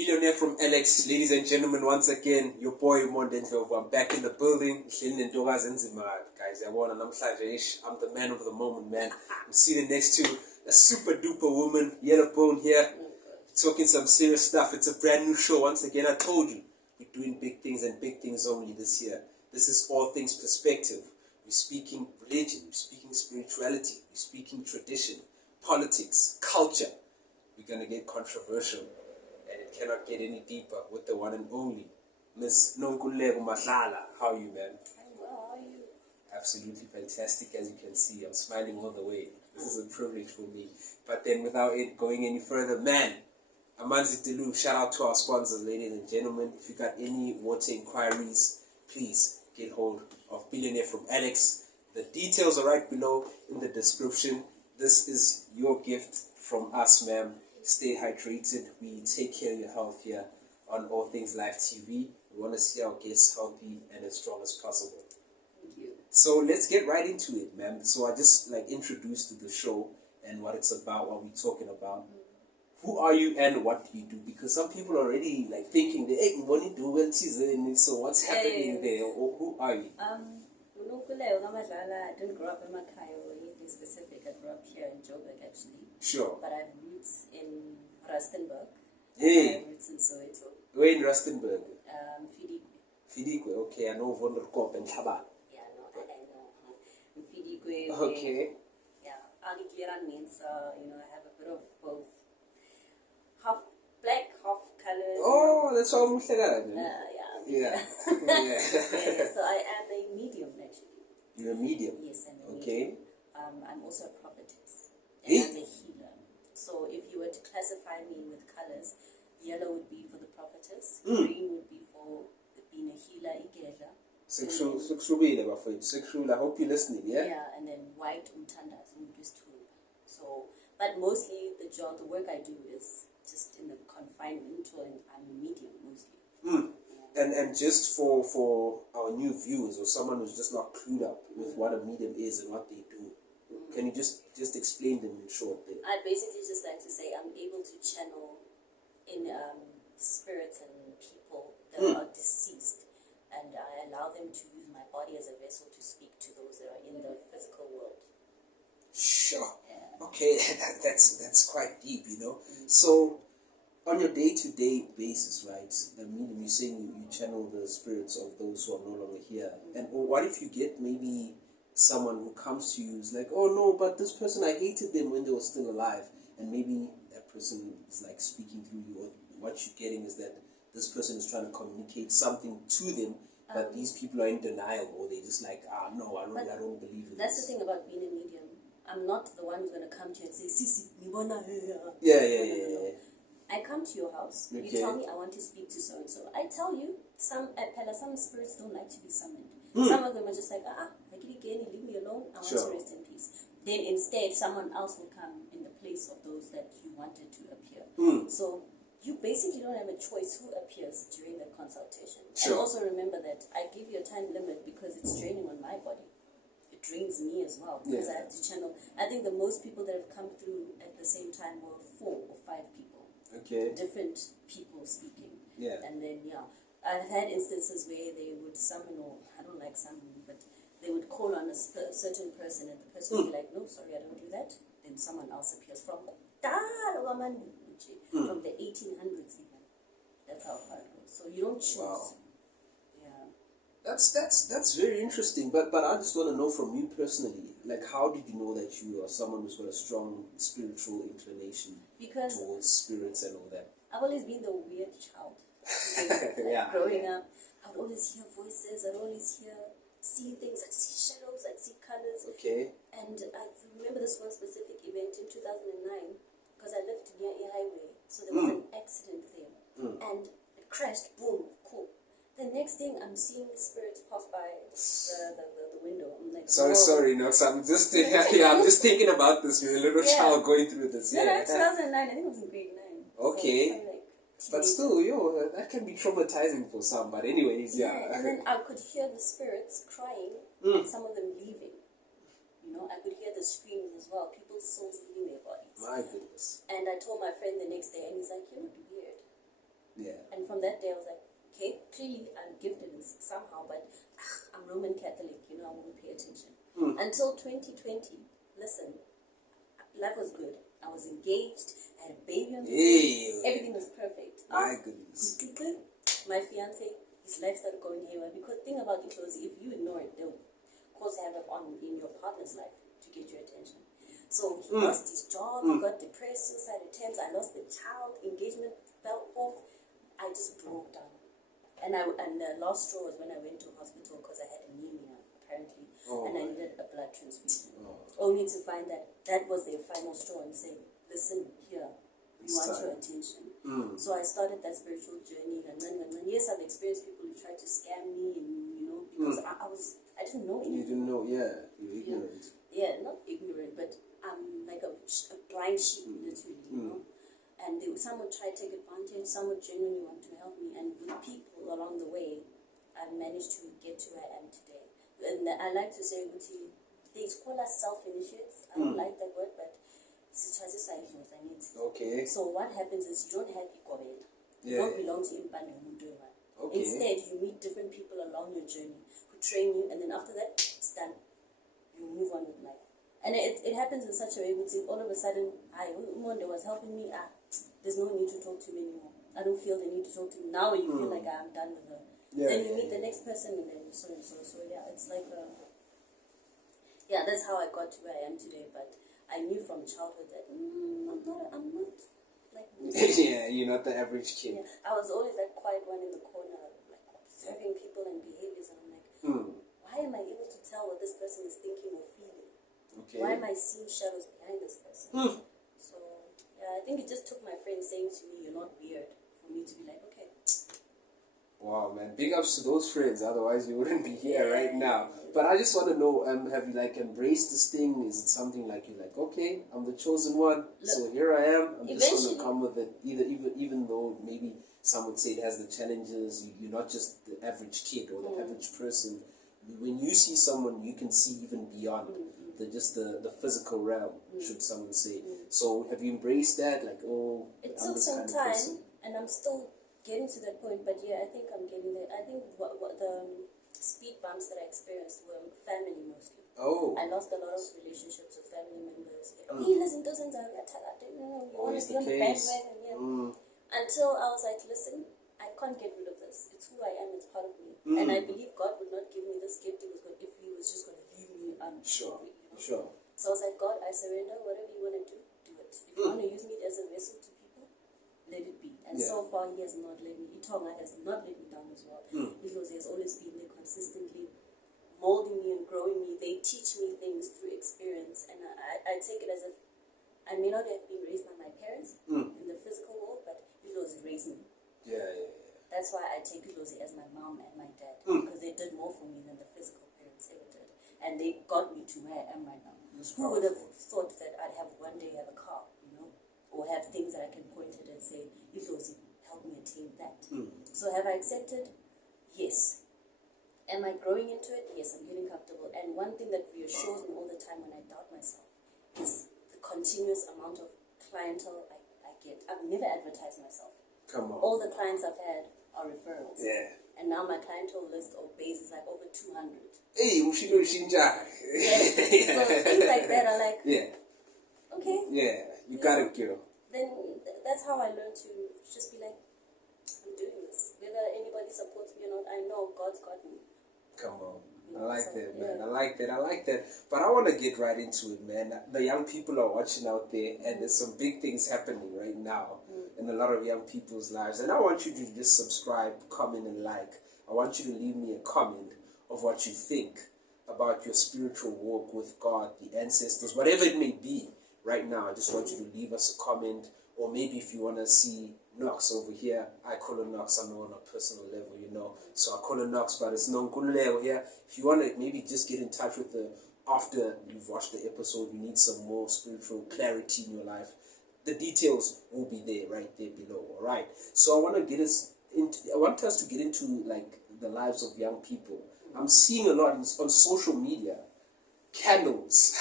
Billionaire from Alex, ladies and gentlemen, once again, your boy Monde. I'm back in the building. Guys, I'm the man of the moment, man. I'm sitting next to a super duper woman, Yellow Bone here, talking some serious stuff. It's a brand new show. Once again, I told you, we're doing big things and big things only this year. This is all things perspective. We're speaking religion, we're speaking spirituality, we're speaking tradition, politics, culture. We're going to get controversial. And it cannot get any deeper with the one and only Miss Nonkululeko Madlala. How are you, man? I'm well, how are you? Absolutely fantastic, as you can see. I'm smiling all the way. This is a privilege for me. But then without it going any further, man, Amanzi Delu, shout out to our sponsors, ladies and gentlemen. If you got any water inquiries, please get hold of Billionaire from Alex. The details are right below in the description. This is your gift from us, ma'am. Stay hydrated. We take care of your health here on All Things Live TV. We want to see our guests healthy and as strong as possible. Thank you. So let's get right into it, ma'am. So I just introduced to the show and what it's about, what we're talking about. Who are you and what do you do? Because some people are already thinking, hey, what do you do when season? So what's happening there? Or who are you? Nonkululeko Madlala, I didn't grow up in Makhaya or anything specific. I grew up here in Joburg actually. Sure. But I have roots in Rustenburg. Hey. I have roots in Soweto. Where in Rustenburg? Fidikwe. Fidikwe, okay. I know Vonderkop and Chaba. Yeah, no, I know. In Fidikwe. Okay. Yeah, Alikira means, I have a bit of both. Half black, half colored. Oh, that's all I'm saying. Yeah. Yeah. So I am a medium actually. You're a medium? Yes, I'm a okay. medium. I'm also a prophetess. And Hey. I'm a healer. So if you were to classify me with colors, yellow would be for the prophetess, green would be for being a healer, igedla. Sexual, I hope you're listening, yeah? Yeah, and then white, umthandazo, so, but mostly the work I do is just in the confinement, and I'm a medium mostly. And just for our new viewers or someone who's just not clued up with what a medium is and what they do, can you just explain them in short there? I'd basically just like to say I'm able to channel in spirits and people that are deceased, and I allow them to use my body as a vessel to speak to those that are in the physical world. Sure. Yeah. Okay, that's quite deep, So, on your day-to-day basis, right, the medium, you're saying you channel the spirits of those who are no longer here. And what if you get maybe someone who comes to you is like, oh no, but this person, I hated them when they were still alive. And maybe that person is speaking through you, or what you're getting is that this person is trying to communicate something to them, but these people are in denial, or they're just no, I don't believe in That's this. the thing about being a medium. I'm not the one who's going to come to you and say, Sisi, Mibona. Yeah. I come to your house. Okay. You tell me I want to speak to so and so. I tell you, some spirits don't like to be summoned. Some of them are just like, leave me alone. I want to rest in peace. Then instead, someone else will come in the place of those that you wanted to appear. So you basically don't have a choice who appears during the consultation. Sure. And also remember that I give you a time limit because it's draining on my body. It drains me as well because I have to channel. I think the most people that have come through at the same time were 4 or 5 people. Okay. Different people speaking. Yeah. And then, I've had instances where they would summon, or I don't like summoning, but they would call on a certain person and the person would be like, no, sorry, I don't do that. Then someone else appears from the 1800s even. That's how far it goes. So you don't choose. Wow. Yeah. That's very interesting, but I just want to know from you personally, how did you know that you are someone who's got a strong spiritual inclination towards spirits and all that? I've always been the weird child. Yeah. Growing up, I would always hear voices, I'd always see things, I'd see shadows, I'd see colors. Okay. And I remember this one specific event in 2009, because I lived near a highway, so there was an accident there, and it crashed, boom, cool. The next thing, I'm seeing spirits pass by the window. I'm like, sorry, no, so I'm just I'm just thinking about this. You're a little child going through this. No, 2009, I think it was in grade 9. Okay. So but still, that can be traumatizing for some. But anyways, And then I could hear the spirits crying, and some of them leaving. I could hear the screams as well. People's souls leaving their bodies. My goodness. And I told my friend the next day, and he's like, "You're not weird." Yeah. And from that day, I was like, okay, clearly I'm gifted in somehow, but I'm Roman Catholic, you know, I won't pay attention. Until 2020, listen, life was good. I was engaged, I had a baby on the way. Everything was perfect. My goodness. My fiance, his life started going haywire. Because think about it, because if you ignore it, they'll cause havoc on in your partner's life to get your attention. So he lost his job, he got depressed, suicide attempts, I lost the child, engagement fell off. I just broke down. And the last straw was when I went to hospital because I had anemia, apparently, and I needed a blood transfusion. Only to find that was their final straw and say, listen, here, we want your attention. So I started that spiritual journey, and yes, I've experienced people who tried to scam me, and you know, because I didn't know anything. You didn't know, yeah, you're ignorant. Yeah, not ignorant, but I'm like a blind sheep, literally, you know. And some would try to take advantage, some would genuinely want to help me, and with people along the way, I've managed to get to where I am today. And I like to say, they call us self-initiates. I don't like that word, but okay. So what happens is you don't have ikobela. You don't belong to Impande Mundowa. Okay. Instead, you meet different people along your journey who train you, and then after that, it's done. You move on with life. And it happens in such a way, all of a sudden, Monde was helping me, there's no need to talk to me anymore. I don't feel the need to talk to me. Now you feel like I'm done with her. Then you meet the next person, and then so and so. So yeah, it's like that's how I got to where I am today. But I knew from childhood that I'm not like yeah, you're not the average kid. Yeah. I was always that quiet one in the corner, like observing people and behaviors, and I'm like, why am I able to tell what this person is thinking or feeling? Okay. Why am I seeing shadows behind this person? So yeah, I think it just took my friend saying to me, "You're not weird," for me to be like, okay. Wow, man. Big ups to those friends. Otherwise, you wouldn't be here right now. But I just want to know, have you like embraced this thing? Is it something like you're like, okay, I'm the chosen one, so here I am. I'm just going to come with it. Even though maybe some would say it has the challenges, you're not just the average kid or the average person. When you see someone, you can see even beyond the physical realm, should someone say. So have you embraced that? Like, it took some time, and I'm still getting to that point, but yeah, I think I'm getting there. I think what the speed bumps that I experienced were family mostly. I lost a lot of relationships with family members. Listen, doesn't you want to be on the bandwagon? Until I was like, listen, I can't get rid of this. It's who I am. It's part of me. And I believe God would not give me this gift if He was just going to leave me Sure. So I was like, God, I surrender. Whatever you want to do, do it. If you want to use me as a vessel to people, let it be. And so far, He has not let me. Itonga has not let me down as well. Because He has always been there consistently, molding me and growing me. They teach me things through experience, and I take it as if I may not have been raised by my parents in the physical world, but Ilozi raised me. That's why I take Ilozi as my mom and my dad, because they did more for me than the physical parents ever did, and they got me to where I am right now. Who would have thought that I'd have one day have a car, you know, or have things that I can point at and say, Ilozi, help me attain that. So have I accepted? Yes. Am I growing into it? Yes, I'm getting comfortable. And one thing that reassures me all the time when I doubt myself is the continuous amount of clientele I get. I've never advertised myself. Come on. All the clients I've had are referrals. Yeah. And now my clientele list or base is like over 200. Hey, Ushino Shinja. So things like that are like, okay. Yeah, you got it, girl. Then that's how I learned to just be like, I'm doing this. Whether anybody supports me or not, I know God's got me. Come on. I like that, man. I like that. But I want to get right into it, man. The young people are watching out there, and there's some big things happening right now in a lot of young people's lives. And I want you to just subscribe, comment, and like. I want you to leave me a comment of what you think about your spiritual walk with God, the ancestors, whatever it may be right now. I just want you to leave us a comment, or maybe if you want to see Nox over here, I call her Nox. I know on a personal level, you know. So I call her Nox, but it's Nonkululeko here. If you want to maybe just get in touch with her after you've watched the episode, you need some more spiritual clarity in your life, the details will be there, right there below, all right? So I want us to get into like the lives of young people. I'm seeing a lot on social media, candles.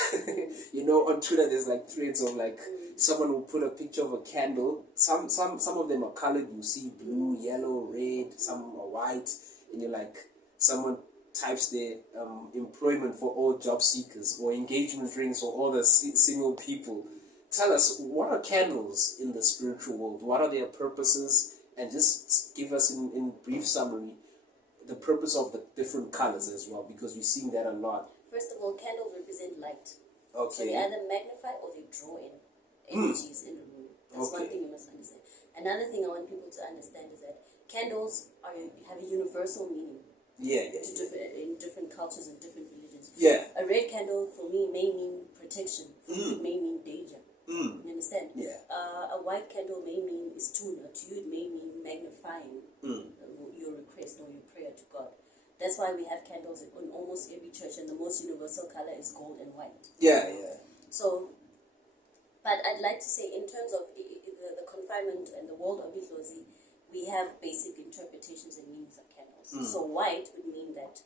You know, on Twitter there's like threads of like someone will put a picture of a candle. Some of them are colored. You see blue, yellow, red. Some are white, and you're like, someone types their employment for all job seekers, or engagement rings for all the single people. Tell us, what are candles in the spiritual world? What are their purposes? And just give us in brief summary the purpose of the different colors as well, because we're seeing that a lot. First of all, candles represent light. Okay. So they either magnify or they draw in energies in the room. That's one thing you must understand. Another thing I want people to understand is that candles have a universal meaning. In different cultures and different religions. Yeah. A red candle for me may mean protection. For me, it may mean danger. You understand? Yeah. A white candle may mean istuna. To you, it may mean magnifying your request or your prayer to God. That's why we have candles in almost every church, and the most universal color is gold and white. Yeah. So, but I'd like to say, in terms of the confinement and the world of Idlozi, we have basic interpretations and meanings of candles. So white would mean that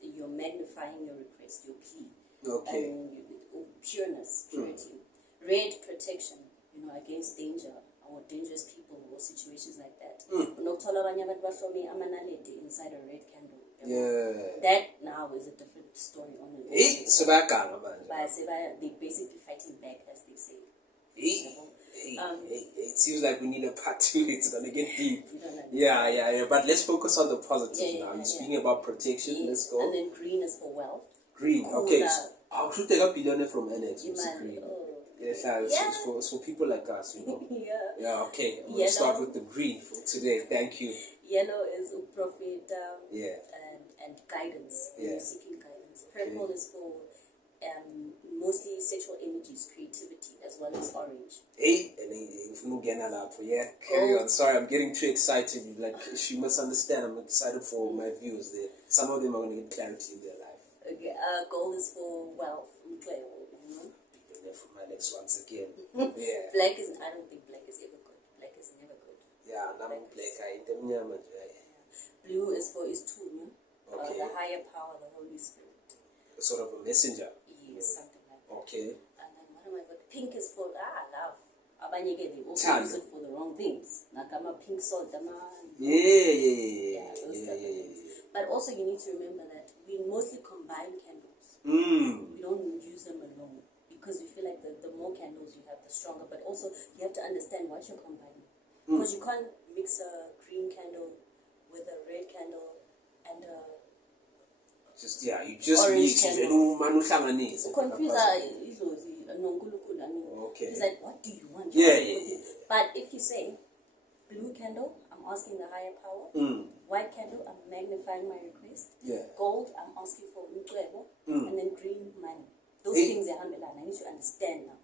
you're magnifying your request, your plea. Okay. And pureness, purity. Red, protection, against danger or dangerous people or situations like that. Inside a red candle. Yeah. That now is a different story on it. They're basically fighting back, as they say. It seems like we need a part 2. It's gonna get deep. Yeah. But let's focus on the positives now. You're speaking about protection. Let's go. And then green is for wealth. Green. Okay. So I should take a billionaire from NX. Green. It's for people like us, Yeah. Okay. I'm gonna start with the green for today. Thank you. Yellow is profit. And guidance. You're seeking guidance. Purple is for mostly sexual energies, creativity, as well as orange. Carry on. Sorry, I'm getting too excited. Like, she must understand. I'm excited for my viewers there. Some of them are going to get clarity in their life. Okay. Gold is for wealth. For my next once again. Black is. I don't think black is ever good. Black is never good. Yeah, I'm black. Blue is for Istuna. Okay. The higher power, the Holy Spirit. Sort of a messenger. Yes, something like that. Okay. And then what am I got? Pink is for love. Abanye they also use it for the wrong things. Nakama pink salt, Yeah. But also you need to remember that we mostly combine candles. We don't use them alone, because we feel like the more candles you have, the stronger. But also you have to understand what you're combining, because you can't mix a green candle with a red candle and a you just need to confuse Nonkululeko. Okay. He's like, what do you want? But if you say blue candle, I'm asking the higher power. White candle, I'm magnifying my request. Gold, I'm asking for umcebo. And then green, money. Those things are hambelana. I need to understand now.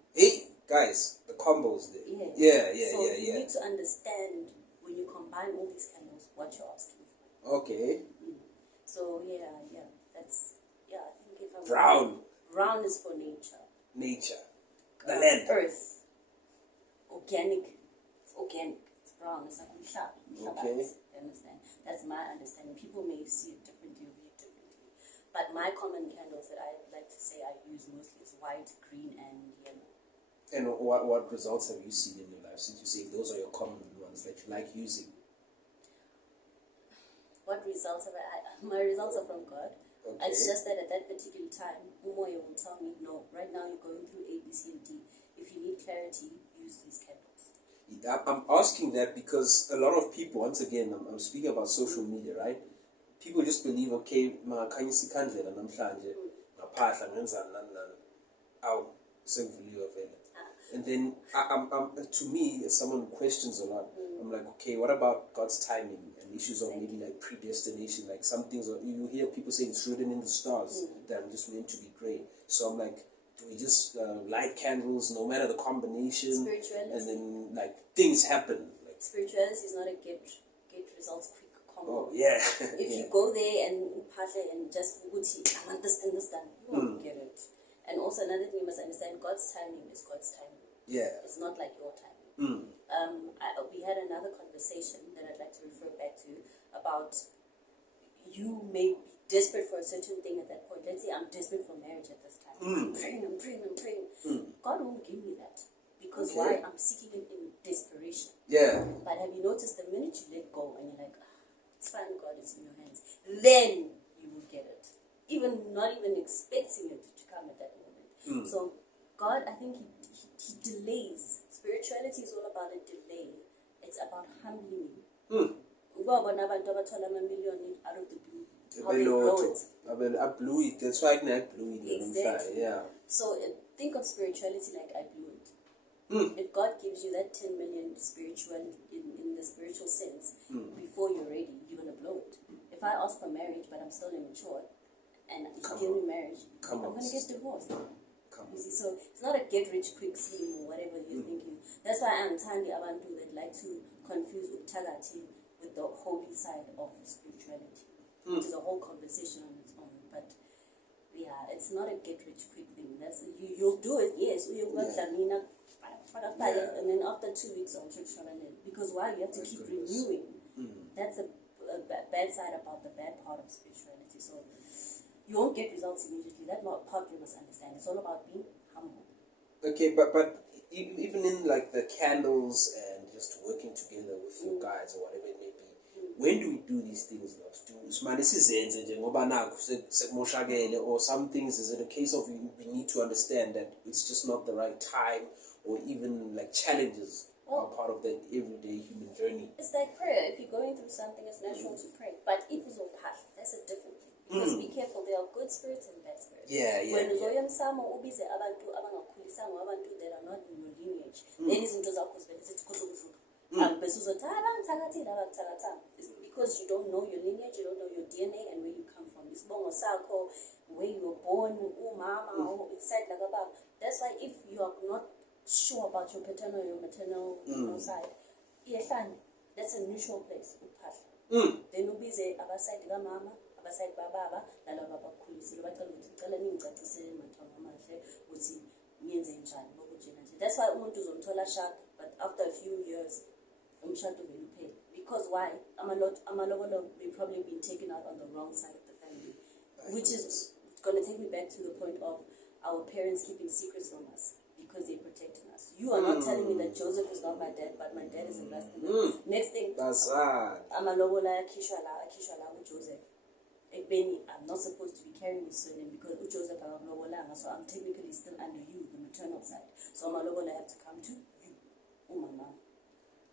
Guys, the combos there. So you need to understand, when you combine all these candles, what you're asking for. Okay. So that's I think if I'm brown. Brown is for nature. The land. Earth. Organic. It's organic. It's brown. It's like umhlaba. Okay. You understand? That's my understanding. People may see it differently or read it differently. But my common candles that I like to say I use mostly is white, green, and yellow. And what results have you seen in your life, since you say those are your common ones that you like using? What results have my results are from God. Okay. It's just that at that particular time, Umoya will tell me, no, right now you're going through A, B, C, and D. If you need clarity, use these candles. I'm asking that because a lot of people, once again, I'm speaking about social media, right? People just believe, okay, makanyisi kandlela namhlanje, ngaphahla ngenzani nani aw sengivuliwe vele. And then to me, as someone who questions a lot, I'm like, okay, what about God's timing and issues of maybe like predestination? Like some things, you hear people saying it's written in the stars that I'm just meant to be great. So I'm like, do we just light candles no matter the combination? Spirituality. And then like things happen. Like spirituality is not a get results quick combo. Oh yeah. If you go there and just I want this and this done, you won't get it. And also another thing you must understand, God's timing is God's timing. Yeah. It's not like your timing. We had another conversation that I'd like to refer back to about you may be desperate for a certain thing at that point. Let's say I'm desperate for marriage at this time. I'm praying. God won't give me that Because why? I'm seeking it in desperation. Yeah. But have you noticed the minute you let go and you're like, it's fine, God, it's in your hands, then you will get it. Even not even expecting it to come at that moment. So God, I think he delays. Spirituality is all about a delay. It's about humbling you. Abantu abathola ama-million out of the blue. How they blow it. I blew it. That's why I blew it. Exactly. Yeah. So think of spirituality like I blew it. If God gives you that 10 million spirituality in the spiritual sense, before you're ready, you're going to blow it. If I ask for marriage, but I'm still immature, and you give me marriage, I'm going to get divorced. You see, so it's not a get-rich-quick scheme or whatever you're thinking. That's why I'm Tandi Abantu that like to confuse Uttagati with the holy side of spirituality, which is a whole conversation on its own. But yeah, it's not a get-rich-quick thing. That's you'll do it, yes. And then after 2 weeks, I'll check because why? You have to keep renewing. That's a bad side about the bad part of spirituality. So you won't get results immediately. That part you must understand. It's all about being humble. Okay, but even in like the candles and just working together with your guys or whatever it may be, when do we do these things? Or some things, is it a case of we need to understand that it's just not the right time, or even like challenges are part of that everyday human journey? It's like prayer. If you're going through something, it's natural to pray. But if it's of heart, that's a different thing. Because be careful, there are good spirits and bad spirits. When uzoyomsamo ubize abantu abangakhulisanga abantu that are not in your lineage, then izinto zakho zivele zithi kudludludlu. Bese uzothi abangithakathile abangithakathanga. It's because you don't know your lineage, you don't know your DNA and where you come from. Isibongo sakho, where you were born, umama, or side like ababa. That's why if you are not sure about your paternal or your maternal side, that's a neutral place. Then ubize abaside kamama, abaside bababa, nalabo abakhulisile bacela ukuthi ngicela ningicacisele mathongo amahle ukuthi niyenze njani ngokujina nje. That's why umuntu uzomthola sharp, but after a few years umshado vele uphele. Because why? Amalobolo may probably been taken out on the wrong side of the family, which is going to take me back to the point of our parents keeping secrets from us because they're protecting us. You are not telling me that Joseph is not my dad, but my dad is a black man. Next thing, Amalobola Akishwa la with Joseph. I'm not supposed to be carrying his surname because Joseph Amalobola, so I'm technically still under you, the maternal side. So Amalobola have to come to you. Oh, my mom.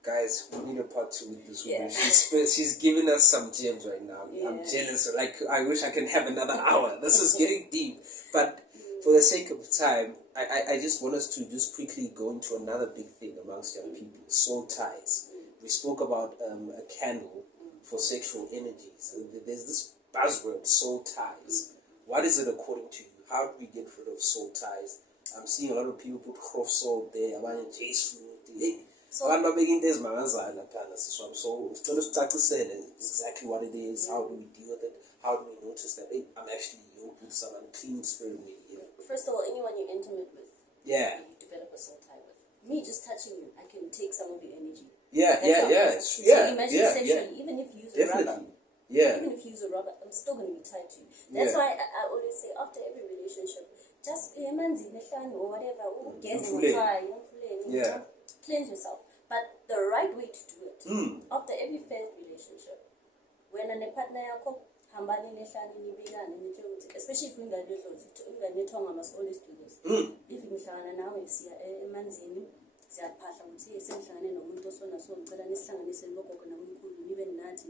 Guys, we need a part 2 with this woman. She's giving us some gems right now. I'm jealous. Like, I wish I can have another hour. This is getting deep. But for the sake of time, I just want us to just quickly go into another big thing amongst young people, soul ties. We spoke about a candle for sexual energies. There's this buzzword, soul ties. What is it according to you? How do we get rid of soul ties? I'm seeing a lot of people put cross soul there. So I'm not making this so exactly what it is. How do we deal with it? How do we notice that I'm actually yoked with some unclean spirit with you? First of all, anyone you're intimate with, you develop a soul tie with. Me just touching you, I can take some of your energy. So imagine sexually, even if you use a rubber. Even if you use a rubber, I'm still going to be tied to you. That's why I always say after every relationship, just or whatever, cleanse yourself. But the right way to do it, after every failed relationship, when a partner especially if we must always do this. If you now see a man's siyaphahla ukuthi senhlangane nomuntu osona so ngicela nisihlanganise logogo nomkhulu nibe nathi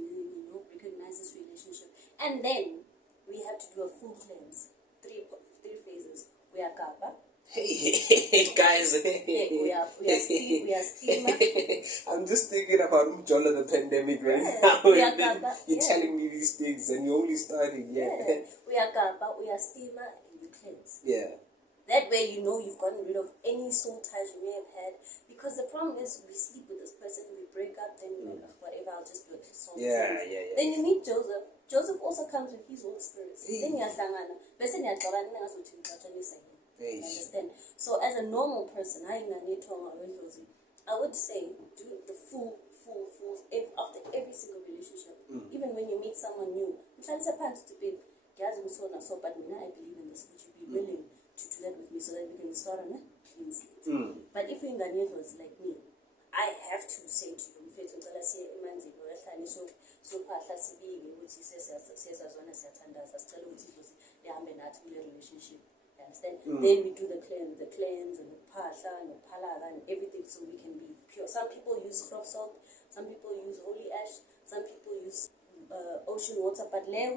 recognize this relationship, and then we have to do a full cleanse. Three phases. We are kapa. Hey guys. We are steamer. I'm just thinking about Umjola the pandemic right now. You're telling me these things and you're only starting. We are kapa, we are steamer, and we cleanse. That way you know you've gotten rid of any soul ties you may have had. Because the problem is we sleep with this person, we break up, then we're like, whatever, I'll just do a soul ties. Then you meet Joseph. Joseph also comes with his own spirits. Then you understand. So as a normal person, I would say do the full after every single relationship. Even when you meet someone new, but I believe in this. Would you be willing to do that with me so that we can start on a clean slate. But if you're in the was like me, I have to say to you, mfethu ngicela siye emanzini wehlane sophahla sibike ukuthi sesazwana siyathandaza sicela ukuthi idlozi lihambe nathi kule relationship. You understand? Then we do the cleanse and the phahla and the phalaka and everything so we can be pure. Some people use rock salt, some people use holy ash, some people use ocean water, but I don't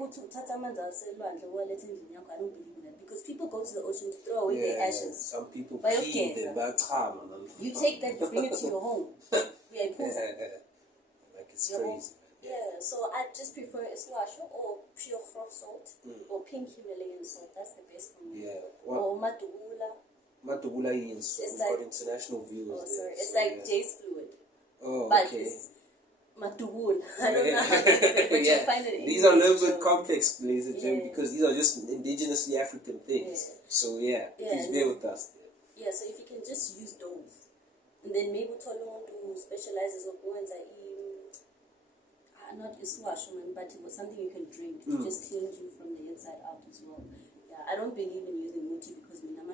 believe in that because people go to the ocean to throw away their ashes. Some people pee them back. You take that, you bring it to your home. Like it's crazy. Yeah, so I just prefer iswasho or pure rock salt or pink Himalayan salt. That's the best for me. Yeah. Or matugula. Matugula is like, got international viewers. Oh, sorry. It's like J's fluid. Oh, but okay. It's matugul. I don't know how to say it, but you find it in these are a little bit complex, ladies and gentlemen, because these are just indigenously African things. Yeah. So please bear with us. Yeah, so if you can just use those, and then maybe someone who specializes or go and not iswashman, but it was something you can drink to just cleanse you from the inside out as well. Yeah, I don't believe in using muti because because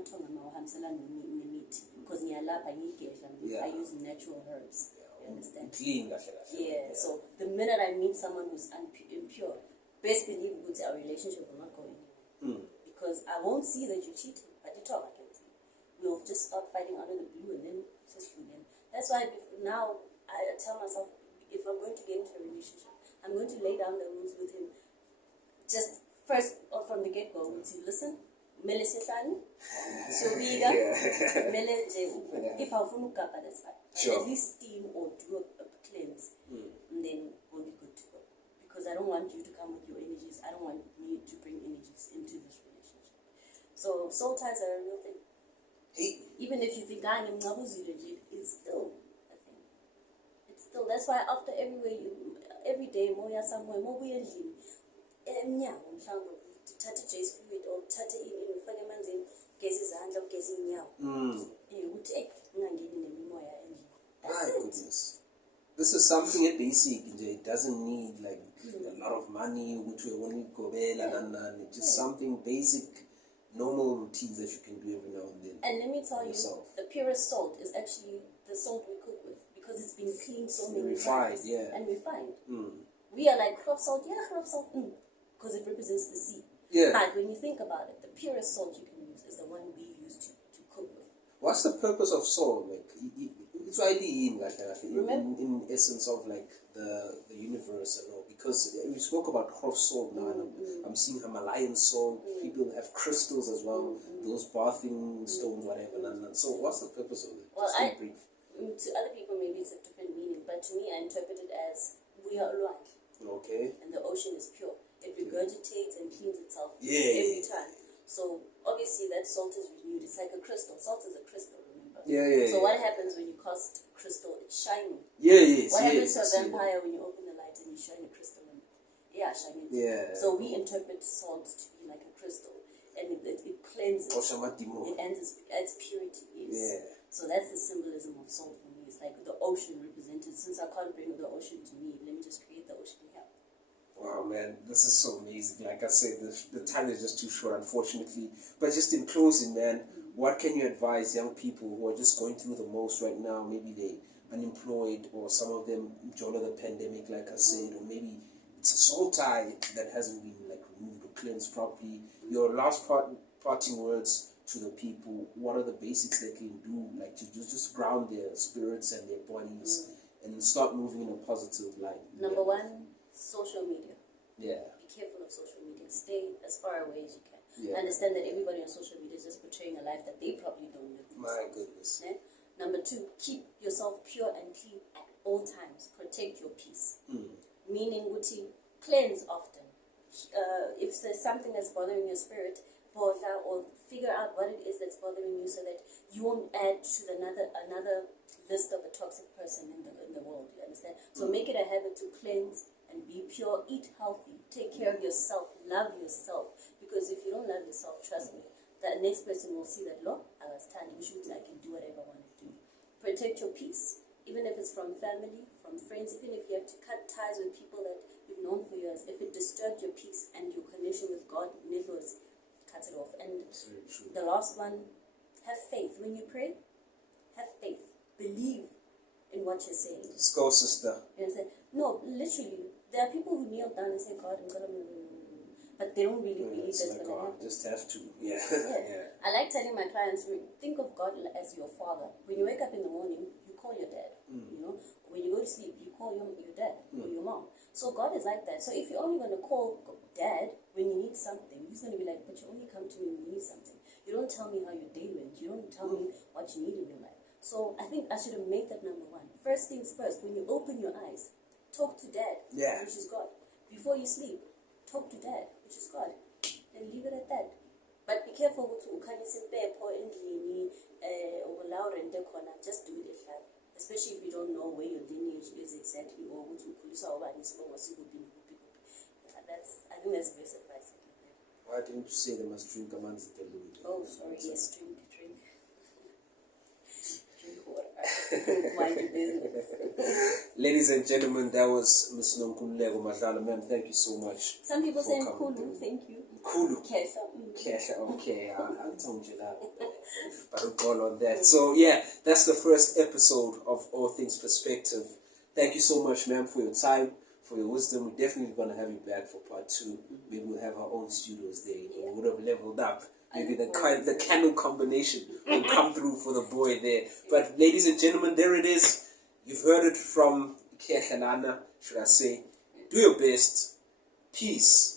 I use natural herbs. You understand? Clean. Yeah, so the minute I meet someone who's impure, best believe our relationship will not go anywhere. Because I won't see that you're cheating, but you talk against me. We'll just stop fighting under the blue and then just again. That's why now I tell myself, if I'm going to get into a relationship, I'm going to lay down the rules with him. Just first or from the get-go, to listen, mele sehlani, sobiga, mele if I want to that's fine. Sure. At least steam or do a cleanse, and then we'll be good to go. Because I don't want you to come with your energies. I don't want me to bring energies into this relationship. So soul ties are a real thing. Even if you think it's still a thing. It's still, that's why after every day moya somewhere mobuye endlini emnyango mhlawumbe uthathe J's fluid or uthathe ini ufake emanzini ugeze izandla ugeze inyawo ukuthi ungangeni nemimoya endlini. My goodness, this is something basic. It doesn't need like a lot of money. Just something basic, normal routines that you can do every now and then. And let me tell you, the purest salt is actually the salt we cook with because it's been cleaned so many times and refined. We are like rock salt, because it represents the sea. Yeah. But when you think about it, the purest salt you can use is the one we use to cook with. What's the purpose of salt? Like, it's really in essence of like the universe and all. Because we spoke about rock salt now, and I'm seeing Himalayan salt. People have crystals as well, those bathing stones, whatever. So what's the purpose of it? Well, to other people maybe it's a different meaning, but to me I interpret it as we are alive. Okay. And the ocean is pure. It regurgitates and cleans itself every time. So obviously that salt is renewed. It's like a crystal. Salt is a crystal, remember? So what happens when you cast crystal? It's shiny. What happens to a vampire when you open the light and you shine a crystal in it? Shiny. So we interpret salt to be like a crystal. And it cleanses. It adds purity. So that's the symbolism of salt for me. It's like the ocean represented. Since I can't bring the ocean to me, let me just create the ocean here. Wow, man, this is so amazing. Like I said, the time is just too short, unfortunately. But just in closing, man, what can you advise young people who are just going through the most right now? Maybe they unemployed, or some of them during the pandemic, like I said, or maybe it's a soul tie that hasn't been like removed or cleansed properly. Your last parting words to the people. What are the basics they can do, like to just ground their spirits and their bodies and start moving in a positive light? Number one, social media. Be careful of social media. Stay as far away as you can. Understand that everybody on social media is just portraying a life that they probably don't live. My goodness. Number two, keep yourself pure and clean at all times. Protect your peace. Meaning, cleanse often. If there's something that's bothering your spirit, or figure out what it is that's bothering you so that you won't add to another list of a toxic person in the world. You understand? So make it a habit to cleanse and be pure, eat healthy, take care of yourself, love yourself. Because if you don't love yourself, trust me, the next person will see that, look, I was standing, I can do whatever I want to do. Protect your peace, even if it's from family, from friends, even if you have to cut ties with people that you've known for years. If it disturbs your peace and your connection with God, cut it off. And the last one, have faith. When you pray, have faith. Believe in what you're saying. Let's go, sister. You know, no, literally, there are people who kneel down and say, God, I'm gonna, but they don't really believe that's like, going to happen. Just have to, yeah. Yeah. I like telling my clients, think of God as your father. When you wake up in the morning, you call your dad. You know, when you go to sleep, you call your dad or your mom. So God is like that. So if you're only going to call dad when you need something, he's going to be like, but you only come to me when you need something. You don't tell me how your day went. You don't tell me what you need in your life. So I think I should have made that number one. First things first, when you open your eyes, talk to dad, which is God. Before you sleep, talk to dad, which is God. And leave it at that. But be careful with just do it if that. Especially if you don't know where your lineage is exactly or what that's I think that's best advice I can give. Why didn't you say they must drink a man's delulu? Oh sorry, yes, drink. Drink water. Mind your business. Ladies and gentlemen, that was Miss Nonkululeko Madlala. Ma'am, thank you so much. Some people say Nkulu, thank you. Kulu. Kesha. Okay, I told you that. But we'll go on that. So yeah, that's the first episode of All Things Perspective. Thank you so much, ma'am, for your time, for your wisdom. We're definitely going to have you back for part 2. Maybe we'll have our own studios there. We would have leveled up. Maybe the candle combination will come through for the boy there. But ladies and gentlemen, there it is. You've heard it from Kehlana, should I say. Do your best. Peace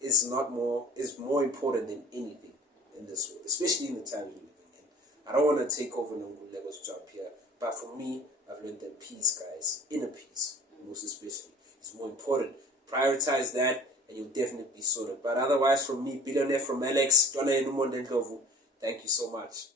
is more important than anything in this world, especially in the time we're living in. I don't want to take over Nonkuleko's job here, but for me, I've learned that peace, guys, inner peace, most especially, is more important. Prioritize that, and you'll definitely be sorted. But otherwise, from me, billionaire from Alex, thank you so much.